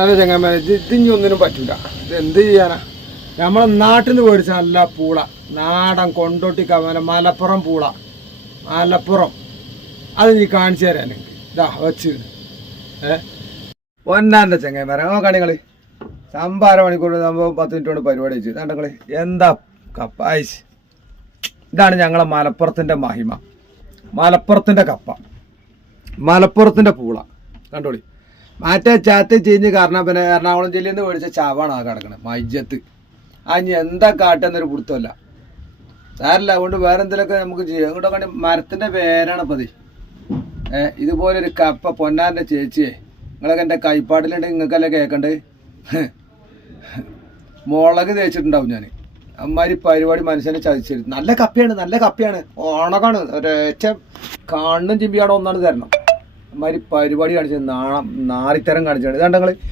അതെ ചങ്ങന്മാരെ, ഇതിഞ്ഞി ഒന്നിനും പറ്റൂല. ഇത് എന്ത് ചെയ്യാനാ? നമ്മളെ നാട്ടിൽ നിന്ന് മേടിച്ച നല്ല പൂള, നാടൻ കൊണ്ടോട്ടി കവല മലപ്പുറം പൂള, മലപ്പുറം. അത് നീ കാണിച്ചു തരാൻ ഇതാ വെച്ച് ഒന്നാൻ്റെ ചങ്ങന്മാരെ നോക്കാണികള്. സംഭാര മണിക്കൂർ സംഭവം 10 മിനിറ്റ് കൊണ്ട് പരിപാടി വെച്ചു കണ്ടങ്ങള്. എന്താ കപ്പായിസ്. ഇതാണ് ഞങ്ങളെ മലപ്പുറത്തിൻ്റെ മഹിമ. മലപ്പുറത്തിൻ്റെ കപ്പ, മലപ്പുറത്തിൻ്റെ പൂള കണ്ടോളി. മറ്റേ ചാത്ത് ചീഞ്ഞ് കാരണം പിന്നെ എറണാകുളം ജില്ലയിൽ നിന്ന് മേടിച്ച ചാവാണ് ആ കിടക്കണത് മയ്യത്ത്. ഇനി എന്താ കാട്ടെന്നൊരു പിടുത്തമല്ല. സാരല്ല, അതുകൊണ്ട് വേറെ എന്തെങ്കിലുമൊക്കെ നമുക്ക് ചെയ്യാം. അങ്ങോട്ടൊക്കെ മരത്തിൻ്റെ പേരാണ് ഇപ്പത്. ഇതുപോലൊരു കപ്പ പൊന്നാറിൻ്റെ ചേച്ചിയെ നിങ്ങളൊക്കെ എൻ്റെ കൈപ്പാട്ടിലുണ്ടെങ്കിൽ നിങ്ങൾക്കല്ലേ കേൾക്കണ്ടേ. മുളക് തേച്ചിട്ടുണ്ടാവും ഞാൻ. അമ്മാതിരി പരിപാടി മനുഷ്യനെ ചതിച്ചിരുന്നു. നല്ല കപ്പയാണ്, നല്ല കപ്പയാണ്, ഓണക്കാണ്. ഒരേറ്റ കണ്ണും ചിമ്പിയാടോ ഒന്നാണ് തരണം. അമ്മാതിരി പരിപാടി കാണിച്ചത് നാറിത്തരം കാണിച്ചാണ്. ഇതാണ്ടങ്ങള്